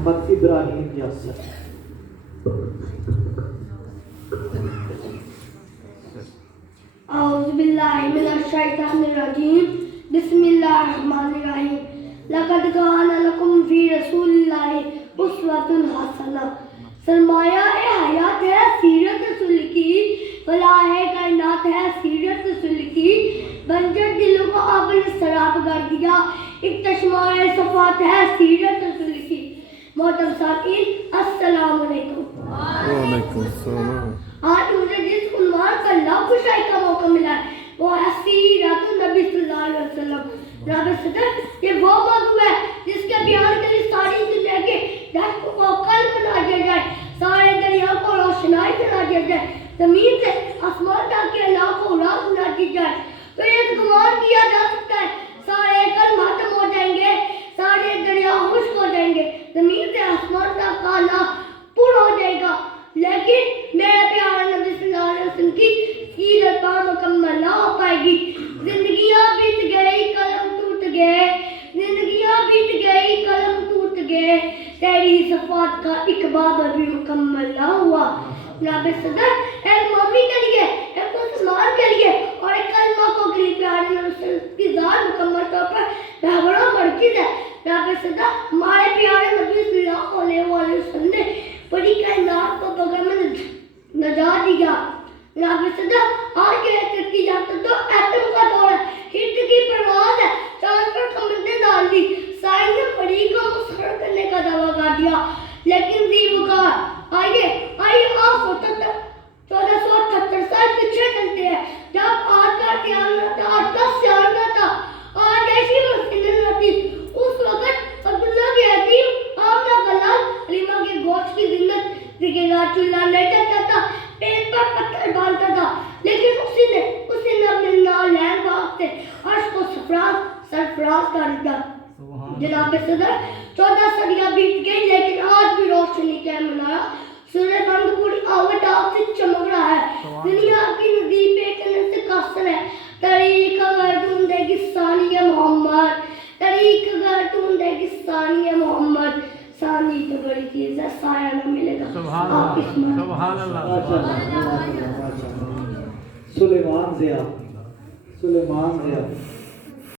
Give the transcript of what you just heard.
محمد ابراہیم یاسر. اعوذ باللہ من الشیطان الرجیم. بسم اللہ الرحمن الرحیم. لقد کان لکم فی رسول اللہ اسوۃ حسنہ. سرمایہ حیات ہے سیرت رسول کی، فلاح کائنات ہے سیرت رسول کی. بنجر دلوں کو آپ نے سراب کر دیا، ایک چشمہ صفات ہے سیرت رسول کی. محترم سامعین السلام علیکم. وعلیکم السلام. آج مجھے جس عنوان کا لفظ شاعری کا موقع ملا ہے وہ ہے سیرت النبی صلی اللہ علیہ وسلم. جناب صدر، یہ وہ موضوع ہے جس کے بیان کے لیے ساری دنیا کے دشت کو قلب بنا دیا جائے، سارے دریا کو روشنائی بنا دیا جائے، زمین سے آسمان تک کے اللہ کو راز بنا دی جائے. تو یہ گمان کیا جا سکتا ہے سارے قلب ختم ہو جائیں گے، سارے دریا خشک ہو جائیں گے، زمین سے آسمان تک کا اللہ پر ہو جائے گا، لیکن میرے پیارے نبی صلی اللہ علیہ وسلم کی سیرت مکمل نہ ہو پائے گی. زندگیاں بیت گئی، قلم ٹوٹ گئے، زندگیاں بیت گئی، قلم ٹوٹ گئے، تیری صفات کا ایک باب ابھی مکمل نہ ہوا. جناب صدر، ایک مومن کے لیے، ایک مسلمان کے لیے اور ایک کلمہ کو کے لیے پیارے نبی صلی اللہ علیہ وسلم کی ذات مکمل طور پر بہبڑا مرکز ہے. جناب صدر، ہمارے پیارے نبی صلی اللہ علیہ وسلم نے بڑی کائنات کو بغیر میں نجات دیا. جناب صدر، آج کے ترقی یافتہ تو ایٹم کا دور ہے، ہٹ کی پرواز ہے، چاند پر سمندر ڈال دی، سائنس نے پری کو مسخر کرنے کا دعویٰ کر دیا، لیکن زیبکار آئیے آپ 1478 سال پیچھے چلتے ہیں جب آج کا قیامت تھا، آج کا سیارہ تھا، آج ایسی مسجد نہ تھی. اس وقت عبداللہ کی یتیم آمنہ کا لال حلیمہ کے گوشت کی ذلت دیکھے چولہا نہیں جاتا تھا، پیٹ پر پتھر ڈالتا تھا، لیکن اسی نے اپنے نالین باغ سے عرش کو سرفراز کر دیا. جناب صدر، 14 صدیاں بیت گئی لیکن آج بھی روشنی کا منارہ سورج بند پوری آفتاب سے چمک رہا ہے. دنیا کی نظیر پہ کرنے سے قاصر ہے. طریق اگر ڈھونڈے گی ثانی محمد، طریق اگر ڈھونڈے گی ثانی محمد، ثانی تو بڑی چیز ہے، سایہ نہ ملے گا. سبحان اللہ. سلیمان ضیاء